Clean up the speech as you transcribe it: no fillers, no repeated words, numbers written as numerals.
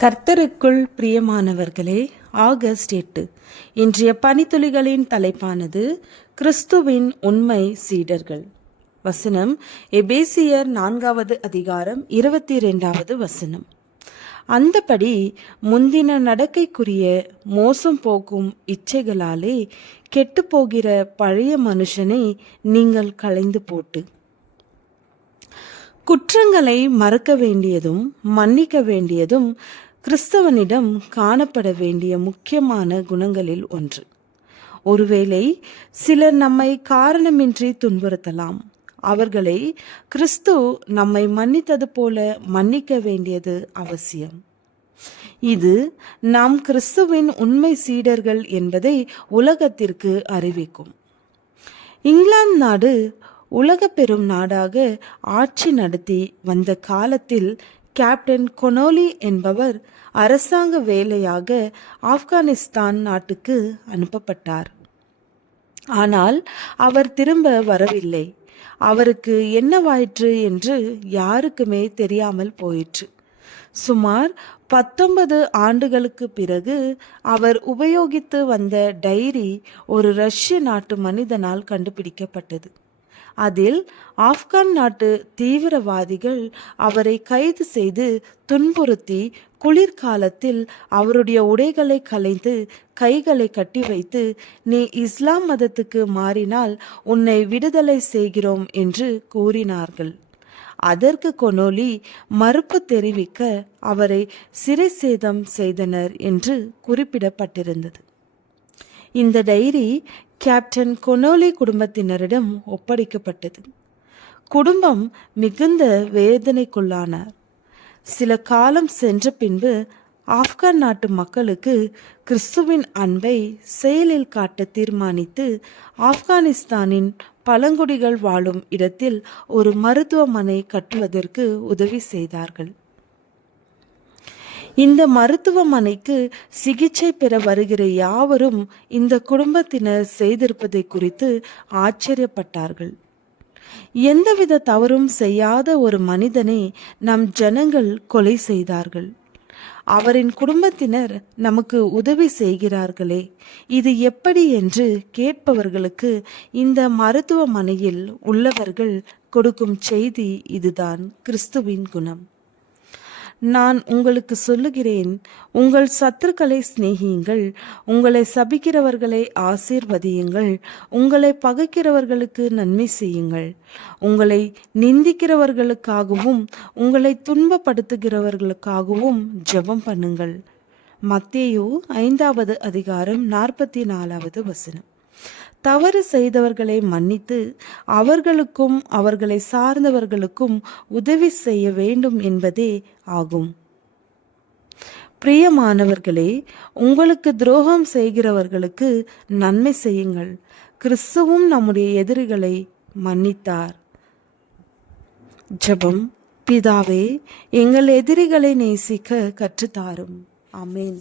கர்த்தருக்குள் பிரியமானவர்களே, ஆகஸ்ட் 8 இன்றைய பனித்துளிகளின் தலைப்பானது கிறிஸ்துவின் உண்மை சீடர்கள். வசனம் எபேசியர் 4வது அதிகாரம் 22வது வசனம். அந்தபடி முந்தின நடக்கைக்குரிய மோசம் போகும் இச்சைகளாலே கெட்டுப்போகிற பழைய மனுஷனை நீங்கள் களைந்து போட்டு குற்றங்களை மறக்க வேண்டியதும் மன்னிக்க வேண்டியதும் கிறிஸ்தவனிடம் காணப்பட வேண்டிய முக்கியமான குணங்களில் ஒன்று. ஒருவேளை சிலர் நம்மை காரணமின்றி துன்புறுத்தலாம். அவர்களை கிறிஸ்து நம்மை மன்னித்தது போல மன்னிக்க வேண்டியது அவசியம். இது நாம் கிறிஸ்துவின் உண்மை சீடர்கள் என்பதை உலகத்திற்கு அறிவிக்கும். இங்கிலாந்து நாடு உலக பெரும் நாடாக ஆட்சி நடத்தி வந்த காலத்தில் கேப்டன் கொனோலி என்பவர் அரசாங்க வேலையாக ஆப்கானிஸ்தான் நாட்டுக்கு அனுப்பப்பட்டார். ஆனால் அவர் திரும்ப வரவில்லை. அவருக்கு என்னவாயிற்று என்று யாருக்குமே தெரியாமல் போயிற்று. சுமார் 19 ஆண்டுகளுக்கு பிறகு அவர் உபயோகித்து வந்த டைரி ஒரு ரஷ்ய நாட்டு மனிதனால் கண்டுபிடிக்கப்பட்டது. அதில் ஆப்கான் நாட்டு தீவிரவாதிகள் அவரை கைது செய்து துன்புறுத்தி குளிர்காலத்தில் அவருடைய உடைகளை களைந்து கைகளை கட்டி வைத்து, நீ இஸ்லாம் மதத்துக்கு மாறினால் உன்னை விடுதலை செய்கிறோம் என்று கூறினார்கள். அதற்கு கொனோலி மறுப்பு தெரிவிக்க அவரை சிறை சேதம் செய்தனர் என்று குறிப்பிடப்பட்டிருந்தது. இந்த டைரி கேப்டன் கொனோலி குடும்பத்தினரிடம் ஒப்படைக்கப்பட்டது. குடும்பம் மிகுந்த வேதனைக்குள்ளானார். சில காலம் சென்ற பின்பு ஆப்கான் நாட்டு மக்களுக்கு கிறிஸ்துவின் அன்பை செயலில் காட்ட தீர்மானித்து ஆப்கானிஸ்தானின் பழங்குடிகள் வாழும் இடத்தில் ஒரு மருத்துவமனை கட்டுவதற்கு உதவி செய்தார்கள். இந்த மருத்துவமனைக்கு சிகிச்சை பெற வருகிற யாவரும் இந்த குடும்பத்தினர் செய்திருப்பதை குறித்து ஆச்சரியப்பட்டார்கள். எந்தவித தவறும் செய்யாத ஒரு மனிதனை நம் ஜனங்கள் கொலை செய்தார்கள். அவரின் குடும்பத்தினர் நமக்கு உதவி செய்கிறார்களே, இது எப்படி என்று கேட்பவர்களுக்கு இந்த மருத்துவமனையில் உள்ளவர்கள் கொடுக்கும் செய்தி இதுதான் கிறிஸ்துவின் குணம். நான் உங்களுக்கு சொல்லுகிறேன், உங்கள் சத்துருக்களை சிநேகியுங்கள், உங்களை சபிக்கிறவர்களை ஆசீர்வதியுங்கள், உங்களை பகைக்கிறவர்களுக்கு நன்மை செய்யுங்கள், உங்களை நிந்திக்கிறவர்களுக்காகவும் உங்களை துன்பப்படுத்துகிறவர்களுக்காகவும் ஜெபம் பண்ணுங்கள். மத்தேயு 5வது அதிகாரம் 44வது வசனம். தவறு செய்தவர்களை மன்னித்து அவர்களுக்கும் அவர்களை சார்ந்தவர்களுக்கும் உதவி செய்ய வேண்டும் என்பதே ஆகும். பிரியமானவர்களே, உங்களுக்கு துரோகம் செய்கிறவர்களுக்கு நன்மை செய்யுங்கள். கிறிஸ்துவும் நம்முடைய எதிரிகளை மன்னித்தார். ஜெபம். பிதாவே, எங்கள் எதிரிகளை நேசிக்க கற்றுத்தாரும். ஆமென்.